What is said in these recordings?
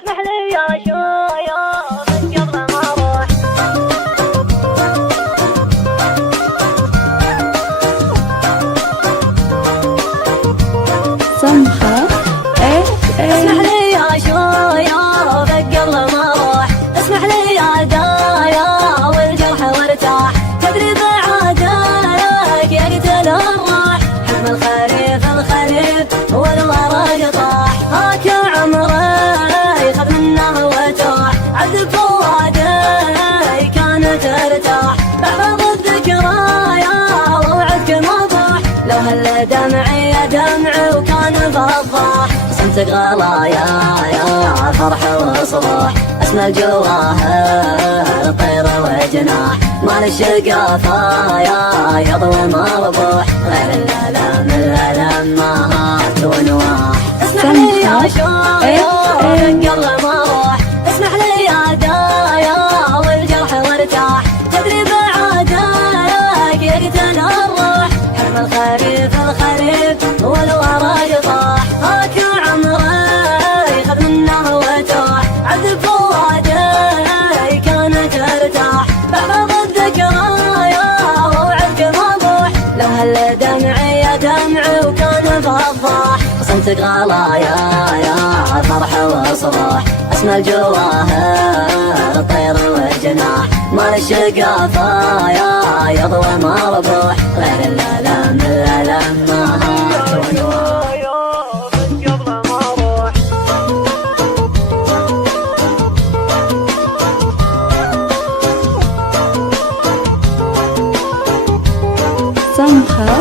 اسمح لي يا شوية من قبل ما اروح. سمحة اسمح لي يا شوية قبل ما اروح. اسمح لي يا دايا والجرح وارتاح. تدري بعادك يقتل الراح. حلم الخريف الخريف والورق طاح. هاك عمري خذ منه وتوح. عذب فوادي كانت ترتاح. بعض الذكرايا ووعدك مبوح. لو هل دمعي دمعي وكان فضاح. صمتك غلايا يا فرح وصباح. اسمى الجواهر طير وجناح. مال الشقافة يا يضوي مربوح. غير الألم الألم ما هات ونواح. اسمح لي يا شوية قبل ما اروح. اسمح لي يا دايا والجرح وارتاح. تدري بعادك يقتل الروح. حلم الخريف الخريف والورق طاح. هاك عمري خذ منه وتوح. عذب فوادي كانت ترتاح. بعض الذكرايا ووعدك مبوح. لو هل دمعي دمعي وكان فضاح. صمتك غلايا يا فرح وصباح. اسمى الجواهر طير وجناح. مال الشقافة يا يضوي مربوح. غير الألم الألم ما هات ونواح. سمحة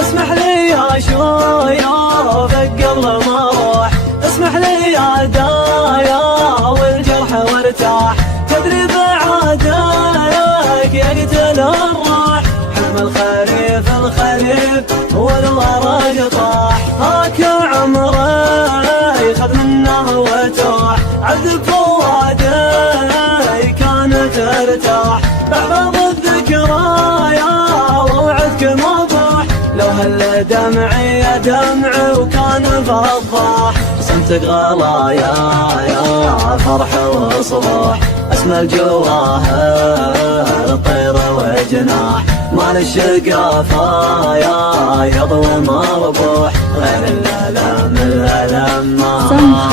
اسمح لي يا شوية قبل ما اروح. اسمح لي يا دايا والجرح وارتاح. تدري بعادك يقتل الراح. حلم الخريف الخريف والورق طاح. هاك عمري خذ منه وتوح. عذب فوادي كانت ترتاح. بعض الذكرايا ووعدك مبوح. لو هل دمعي دمعي وكان فضاح. صمتك غلايا يا فرح وصباح. اسمى الجواهر طير وجناح. مال الشقافة يا يضوي مربوح. غير الألم الألم ما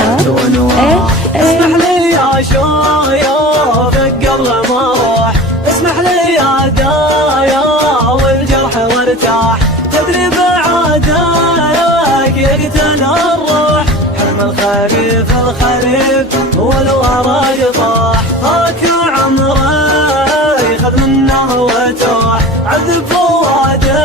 هات ونواح. اسمح لي يا شوية قبل ما اروح. اسمح لي يا دايا والجرح وارتاح. تدري بعادك يقتل الروح. حلم الخريف الخريف والورق طاح. هاك عمري خذ منه وتوح. عذب فوادي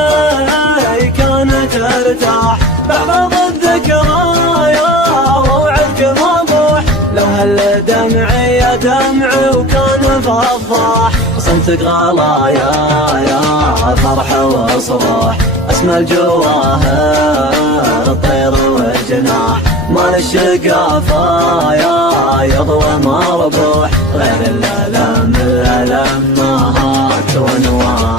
كانت ترتاح. بعض الذكرايا ووعدك مبوح. لو هل دمعي دمعي وكان فضاح. صمتك غلايا يا فرح وصباح. اسمى الجواهر طير وجناح. مال الشقافة يا يضوي مربوح. غير الألم الألم ما هات ونواح.